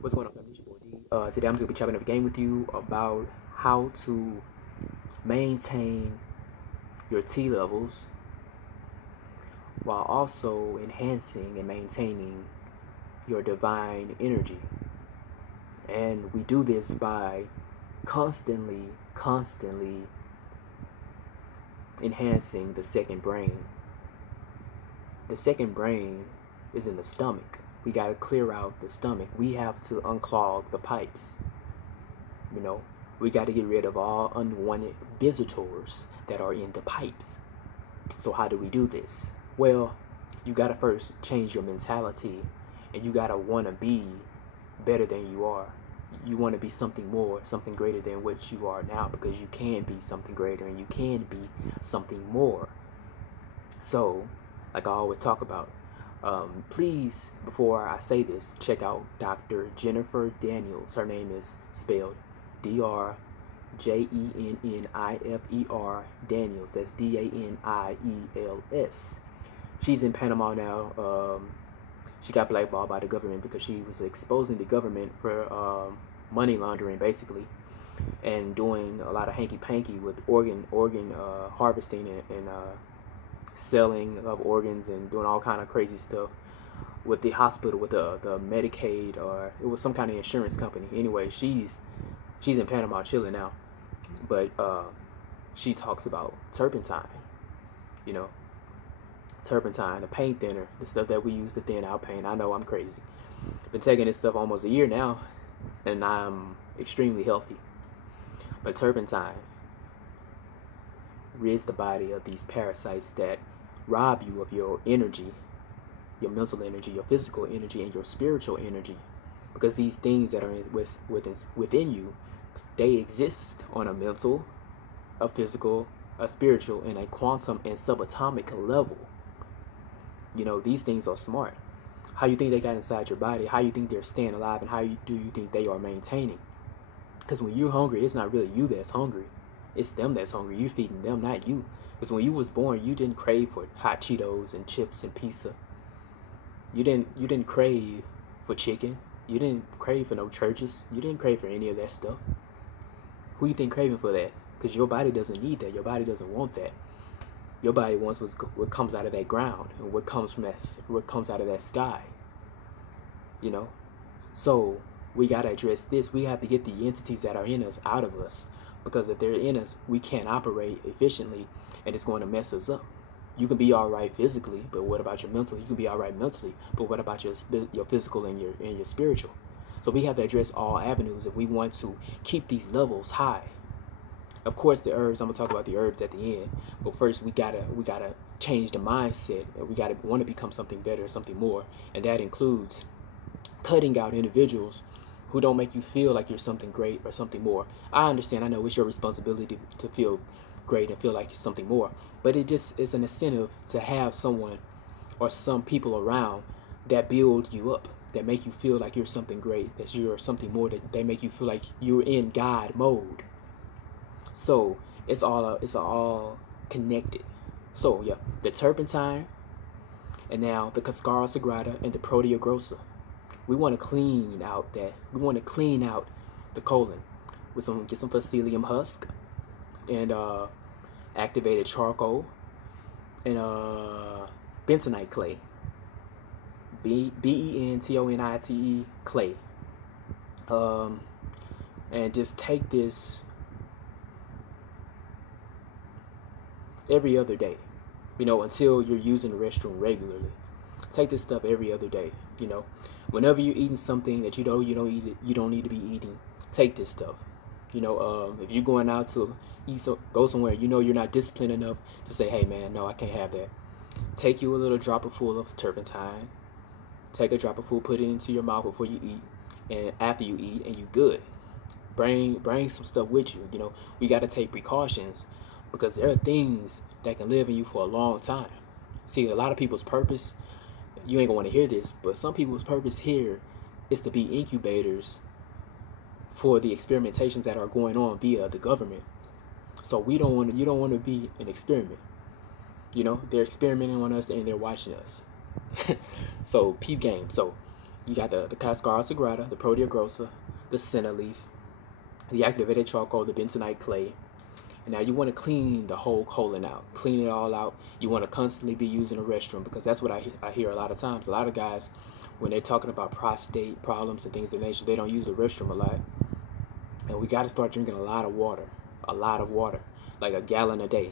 What's going on, family? It's your boy D. Today I'm just gonna be chopping up a game with you about how to maintain your T levels while also enhancing and maintaining your divine energy. And we do this by constantly enhancing the second brain. The second brain is in the stomach. We got to clear out the stomach. We have to unclog the pipes. You know, we got to get rid of all unwanted visitors that are in the pipes. So how do we do this? Well, you got to first change your mentality, and you got to want to be better than you are. You want to be something more, something greater than what you are now, because you can be something greater and you can be something more. So, like I always talk about, please, before I say this, check out Dr. Jennifer Daniels. Her name is spelled Dr. Daniels. That's Daniels. She's in Panama now. She got blackballed by the government because she was exposing the government for money laundering, basically, and doing a lot of hanky-panky with organ harvesting and selling of organs and doing all kind of crazy stuff with the hospital, with the Medicaid, or it was some kind of insurance company. Anyway, she's in Panama chilling now, but she talks about turpentine, you know, turpentine, the paint thinner, the stuff that we use to thin out paint. I know I'm crazy. Been taking this stuff almost a year now, and I'm extremely healthy. But turpentine rids the body of these parasites that rob you of your energy, your mental energy, your physical energy, and your spiritual energy. Because these things that are within you, they exist on a mental, a physical, a spiritual, and a quantum and subatomic level. You know, these things are smart. How you think they got inside your body, how you think they're staying alive, and how do you think they are maintaining? Because when you're hungry, it's not really you that's hungry. It's them that's hungry. You're feeding them, not you. Because when you was born, you didn't crave for hot Cheetos and chips and pizza. You didn't crave for chicken. You didn't crave for no churches. You didn't crave for any of that stuff. Who you think craving for that? Because your body doesn't need that. Your body doesn't want that. Your body wants what comes out of that ground and what comes out of that sky. You know? So we gotta address this. We have to get the entities that are in us out of us. Because if they're in us, we can't operate efficiently, and it's going to mess us up. You can be all right physically, but what about your mental? You can be all right mentally, but what about your physical and your spiritual? So we have to address all avenues if we want to keep these levels high. Of course, the herbs. I'm gonna talk about the herbs at the end, but first we gotta change the mindset. We gotta want to become something better, something more, and that includes cutting out individuals who don't make you feel like you're something great or something more. I understand. I know it's your responsibility to feel great and feel like you're something more, but it just is an incentive to have someone or some people around that build you up, that make you feel like you're something great, that you're something more, that they make you feel like you're in God mode. So it's all connected. So yeah, the turpentine, and now the cascara sagrada and the protea grossa. We want to clean out the colon with get some psyllium husk and activated charcoal and bentonite clay. Bentonite clay. And just take this every other day, you know, until you're using the restroom regularly. Take this stuff every other day, you know. Whenever you're eating something that you don't need to be eating, take this stuff. You know, if you're going out to go somewhere, you know you're not disciplined enough to say, hey man, no, I can't have that. Take you a little dropper full of turpentine. Take a dropper full, put it into your mouth before you eat, and after you eat, and you good. Bring some stuff with you. You know, we got to take precautions because there are things that can live in you for a long time. See, a lot of people's purpose, you ain't gonna want to hear this, but some people's purpose here is to be incubators for the experimentations that are going on via the government. So you don't want to be an experiment. You know, they're experimenting on us and they're watching us. So peep game. So you got the cascara sagrada, the protea grossa, the senna leaf, the activated charcoal, the bentonite clay. And now you want to clean the whole colon out, clean it all out. You want to constantly be using the restroom, because that's what I hear a lot of times. A lot of guys, when they're talking about prostate problems and things of that nature, they don't use the restroom a lot. And we got to start drinking a lot of water, like a gallon a day.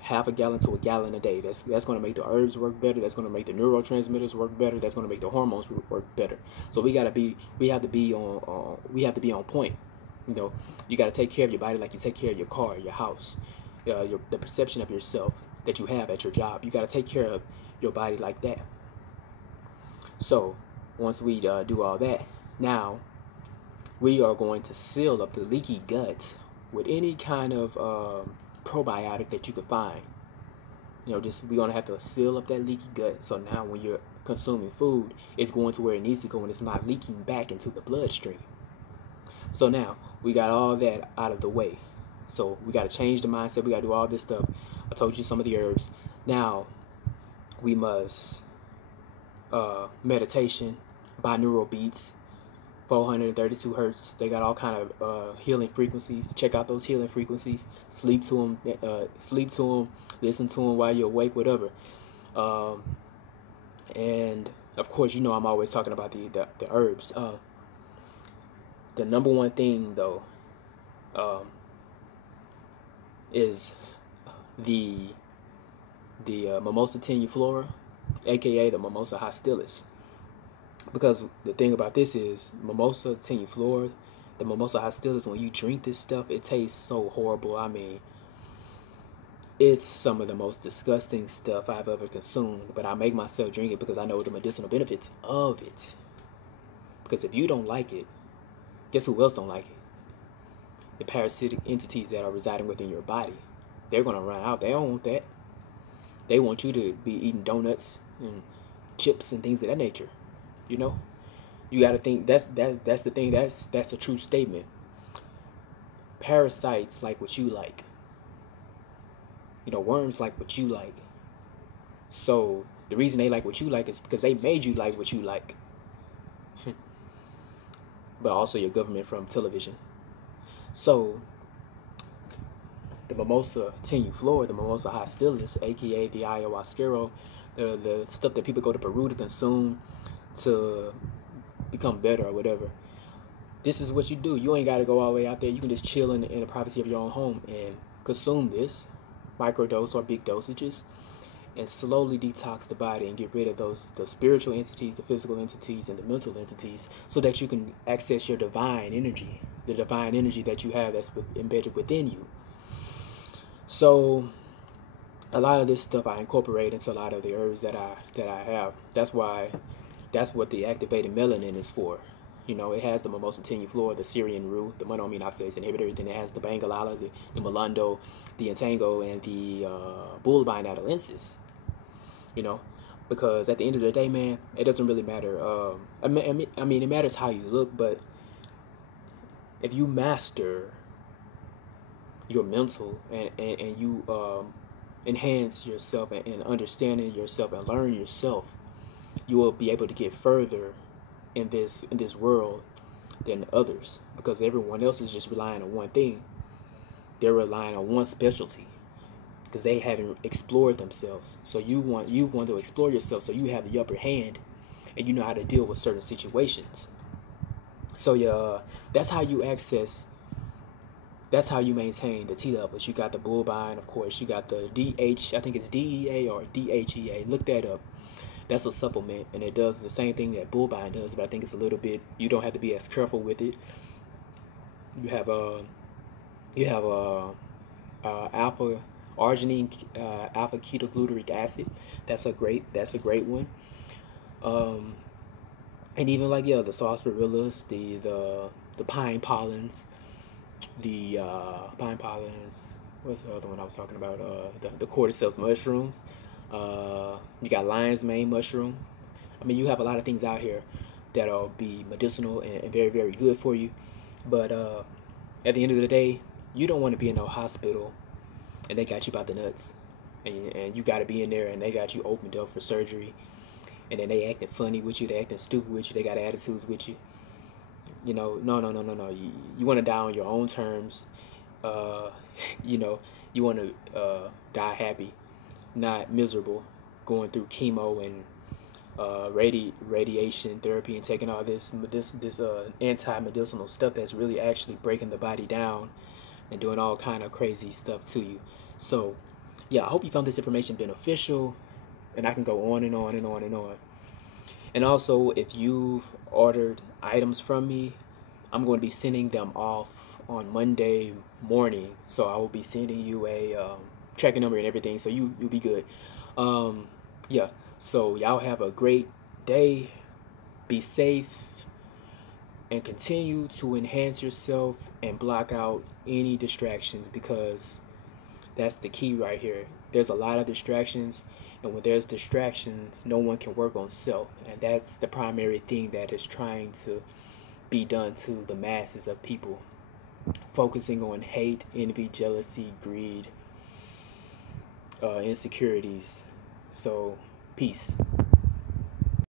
Half a gallon to a gallon a day. That's going to make the herbs work better. That's going to make the neurotransmitters work better. That's going to make the hormones work better. So we have to be on point. You know, you got to take care of your body like you take care of your car, your house, the perception of yourself that you have at your job. You got to take care of your body like that. So once we do all that, now we are going to seal up the leaky gut with any kind of probiotic that you could find. You know, we're gonna have to seal up that leaky gut. So now when you're consuming food, it's going to where it needs to go and it's not leaking back into the bloodstream. So now we got all that out of the way. So we got to change the mindset. We got to do all this stuff. I told you some of the herbs. Now we must meditation, binaural beats, 432 hertz. They got all kind of healing frequencies. Check out those healing frequencies. Sleep to them. Listen to them while you're awake, whatever. And of course, you know I'm always talking about the herbs. The number one thing though is the Mimosa tenuiflora, aka the Mimosa hostilis. Because the thing about this is, Mimosa tenuiflora, the Mimosa hostilis, when you drink this stuff, it tastes so horrible. I mean, it's some of the most disgusting stuff I've ever consumed, but I make myself drink it because I know the medicinal benefits of it. Because if you don't like it, guess who else don't like it? The parasitic entities that are residing within your body. They're going to run out. They don't want that. They want you to be eating donuts and chips and things of that nature. You know, you got to think that's the thing. That's a true statement. Parasites like what you like. You know, worms like what you like. So the reason they like what you like is because they made you like what you like. But also your government from television. So the Mimosa tenuiflora, the Mimosa hostilis, aka the ayahuasquero, the stuff that people go to Peru to consume to become better or whatever. This is what you do. You ain't got to go all the way out there. You can just chill in the privacy of your own home and consume this, microdose or big dosages, and slowly detox the body and get rid of the spiritual entities, the physical entities, and the mental entities, so that you can access your divine energy, the divine energy that you have that's embedded within you. So a lot of this stuff I incorporate into a lot of the herbs that I have. That's what the activated melanin is for. You know, it has the Mimosa tenuiflora, the Syrian rue, the monoamine oxidase inhibitor. Then it has the Bangalala, the Malando, the Entango, and the Bulbine adolensis. You know, because at the end of the day, man, it doesn't really matter. I mean, it matters how you look, but if you master your mental and you enhance yourself and understanding yourself and learn yourself, you will be able to get further in this world than others, because everyone else is just relying on one thing. They're relying on one specialty because they haven't explored themselves. So you want to explore yourself, so you have the upper hand and you know how to deal with certain situations. So that's how you maintain the T levels. You got the Bulbine, of course. You got the I think it's DEA or DHEA. Look that up. That's a supplement, and it does the same thing that Bulbine does, but I think it's a little bit, you don't have to be as careful with it. You have alpha arginine, alpha ketogluteric acid. That's a great one. And even like the sarsaparillas, the pine pollens, what's the other one I was talking about? The cordyceps mushrooms. You got lion's mane mushroom. I mean, you have a lot of things out here that'll be medicinal and very, very good for you. But at the end of the day, you don't want to be in no hospital and they got you by the nuts, and you got to be in there and they got you opened up for surgery, and then they acting funny with you, they acting stupid with you, they got attitudes with you. You know, no, no, no, no, no. You want to die on your own terms. Uh, you know, you want to die happy, not miserable, going through chemo and radiation therapy and taking all this anti-medicinal stuff that's really actually breaking the body down and doing all kind of crazy stuff to you. So, yeah, I hope you found this information beneficial, and I can go on and on and on and on. And also, if you've ordered items from me, I'm going to be sending them off on Monday morning. So I will be sending you a tracking number and everything, so you'll be good. Yeah. So y'all have a great day. Be safe and continue to enhance yourself and block out any distractions, because that's the key right here. There's a lot of distractions, and when there's distractions, no one can work on self, and that's the primary thing that is trying to be done to the masses of people, focusing on hate, envy, jealousy, greed, insecurities. So peace.